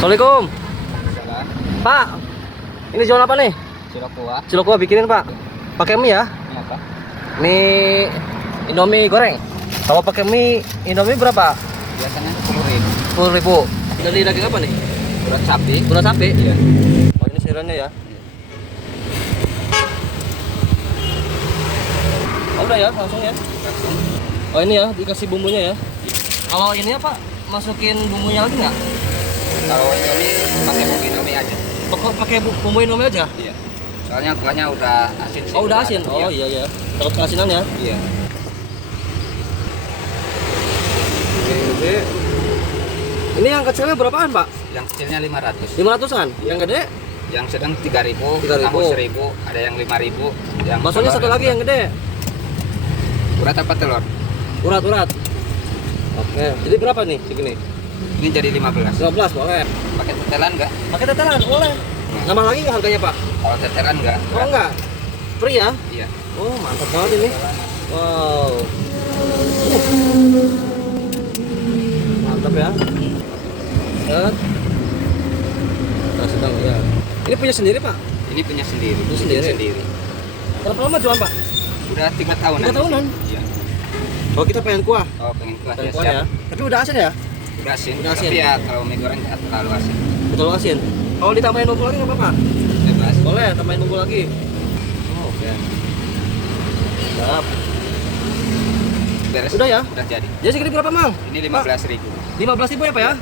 Assalamualaikum. Salam. Pak, ini jual apa nih? Cilokua. Cilokua bikinin Pak. Pakai mie ya? Ini apa? Mie Indomie goreng. Kalau pakai mie Indomie berapa? Biasanya 10.000. 10.000. Dari daging apa nih? Urat sapi. Urat sapi. Iya. Oh ini sayurannya ya. Oh, udah ya, langsung ya. Langsung. Oh ini ya, dikasih bumbunya ya. Kalau ini apa? Masukin bumbunya lagi nggak? Kalau Indomie pakai bumbu Indomie aja. Pokok pakai bumbu Indomie aja. Iya. Soalnya kuahnya udah asin sih. Oh udah asin. Oh iya ya. Takut keasinan ya. Iya. Oke. Ini yang kecilnya berapaan Pak? Yang kecilnya 500. 500-an. Iya. Yang gede? Yang sedang 3.000, 3.000. tambah 1.000, ada yang 5.000. Yang Maksudnya satu lagi yang gede. urat apa telur? Urat. Oke. Jadi berapa nih segini? Ini jadi 15. 15 boleh. Pakai tetelan enggak? Pakai tetelan boleh. Nambah lagi nggak harganya Pak? Kalau tetelan enggak? Oh enggak. Free ya? Iya. Oh mantap banget ini. Wow. Mantap ya. Set. Nah, sedang ya. Ini punya sendiri Pak? Ini punya sendiri. Punya Bikin sendiri? Berapa lama jualan Pak? Udah 3 tahunan. 3 tahunan? Iya. Oh kita pengen kuah. Oh, pengen kuah Pengen ya, kuah siap. ya. Tapi udah asin ya? Udah asin. Udah asin. Tapi ya kalau mie goreng nggak terlalu asin. Betul asin. Kalau ditambahin bumbu lagi nggak apa-apa? Bebas. Boleh, tambahin bumbu lagi. Oh, oke. Siap. Beres. Udah ya? Udah jadi. Jadi segini berapa Mang? Ini 15.000. 15.000 ya Pak ya?